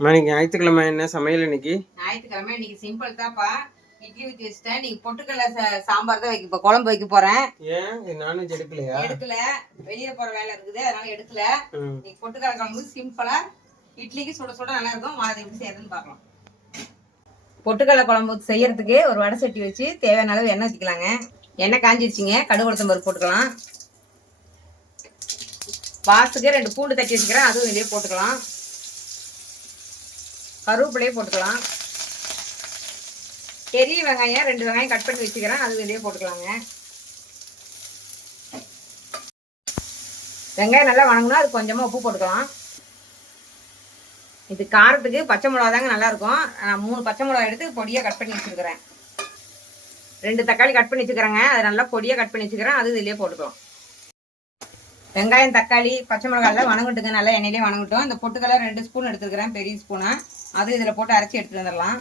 இன்னைக்கு ஞாயிற்றுக்கிழமை என்ன சமையல்? ஞாயிற்றுக்கிழமை இன்னைக்கு சிம்பிள் தான்ப்பா. இட்லி ஊற்றி வச்சுட்டேன். நீங்க பொட்டுக்கடலை சாம்பார் தான் வைக்க குழம்பு வைக்க போறேன். ஏன் நான்வெஜ் எடுக்கலையா? எடுக்கல, வெளியில போற வேலை இருக்குது, அதனால எடுக்கல. நீங்க பொட்டுக்கடலை குழம்பு சிம்பிளா இட்லிக்கு சுட சுட நல்லா இருக்கும். மாதிரி எப்படி செய்யறதுன்னு பார்க்கலாம். பொட்டுக்கடலை குழம்பு செய்யறதுக்கு ஒரு வடை சட்டி வச்சு தேவையான அளவு எண்ணெய் ஊற்றிக்கலாங்க. எண்ணெய் காஞ்சிருச்சிங்க. கடுகு உளுத்தம் பருப்பு போட்டுக்கலாம். வாசத்துக்கு 2 பூண்டு தட்டி வச்சுக்கிறேன், அதுவும் இதுலேயே போட்டுக்கலாம். கருவேப்பிலையே போட்டுக்கலாம். பெரிய வெங்காயம் 2 வெங்காயம் கட் பண்ணி வச்சுக்கிறேன், அது வெளியே போட்டுக்கலாங்க. வெங்காயம் நல்லா வணங்கினா அது கொஞ்சமாக உப்பு போட்டுக்கலாம். இது காரத்துக்கு பச்சை மிளகா தாங்க நல்லாயிருக்கும். நான் 3 பச்சை மிளகா எடுத்து பொடியாக கட் பண்ணி வச்சுருக்கிறேன். 2 தக்காளி கட் பண்ணி வச்சுக்கிறேங்க, அதை நல்லா பொடியாக கட் பண்ணி வச்சுக்கிறேன், அது இதுலேயே போட்டுக்கலாம். வெங்காயம் தக்காளி பச்சை மிளகாய் எல்லாம் வணங்கிட்டுங்க, நல்லா எண்ணெயிலே வணங்கட்டும். இந்த பொட்டுக்கடலை 2 ஸ்பூன் எடுத்துக்கிறேன், பெரிய ஸ்பூனா, அது இதில் போட்டு அரைச்சி எடுத்துட்டு வந்துடலாம்.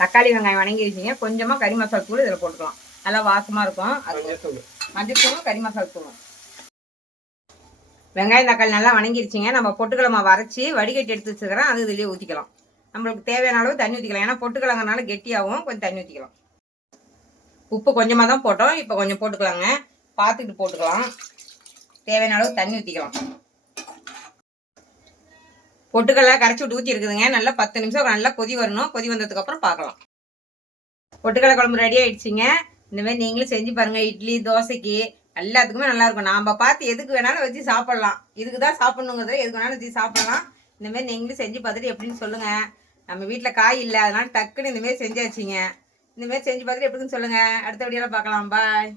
தக்காளி வெங்காயம் வணங்கிருச்சிங்க. கொஞ்சமாக கறி மசாலா தூள் இதில் போட்டுக்கலாம், நல்லா வாசமாக இருக்கும். அது மஞ்சள் தூளும் கறி மசாலா தூளும். வெங்காயம் தக்காளி நல்லா வணங்கிருச்சிங்க. நம்ம பொட்டுக்கடலை மாவு அரைச்சி வடிகட்டி எடுத்து வச்சுக்கிறேன், அது இதுலேயே ஊற்றிக்கலாம். நம்மளுக்கு தேவையான அளவு தண்ணி ஊற்றிக்கலாம், ஏன்னா பொட்டுக்கடலைங்கனால கெட்டியாகவும் கொஞ்சம் தண்ணி ஊற்றிக்கலாம். உப்பு கொஞ்சமாக தான் போட்டோம், இப்போ கொஞ்சம் போட்டுக்கலாங்க, பார்த்துக்கிட்டு போட்டுக்கலாம். தேவையான அளவு தண்ணி ஊற்றிக்கலாம். பொட்டுக்கடலை கரைச்சி விட்டு ஊற்றி இருக்குதுங்க. நல்லா 10 நிமிஷம் நல்லா கொதி வரணும். கொதி வந்ததுக்கு அப்புறம் பார்க்கலாம். பொட்டுக்கடலை குழம்பு ரெடி ஆயிடுச்சுங்க. இந்த மாதிரி நீங்களும் செஞ்சு பாருங்க. இட்லி தோசைக்கு எல்லாத்துக்குமே நல்லா இருக்கும். நாம பார்த்து எதுக்கு வேணாலும் வச்சு சாப்பிடலாம். இதுக்கு தான் சாப்பிடணுங்கிறத எதுக்கு வேணாலும் வச்சு சாப்பிடலாம். இந்த மாதிரி நீங்களும் செஞ்சு பார்த்துட்டு எப்படின்னு சொல்லுங்க. நம்ம வீட்டில் காய் இல்லை, அதனால டக்குன்னு இந்த மாதிரி செஞ்சாச்சுங்க. இந்த மாதிரி செஞ்சு பார்த்துட்டு எப்படின்னு சொல்லுங்க. அடுத்த வீடியோல பார்க்கலாம். பாய்.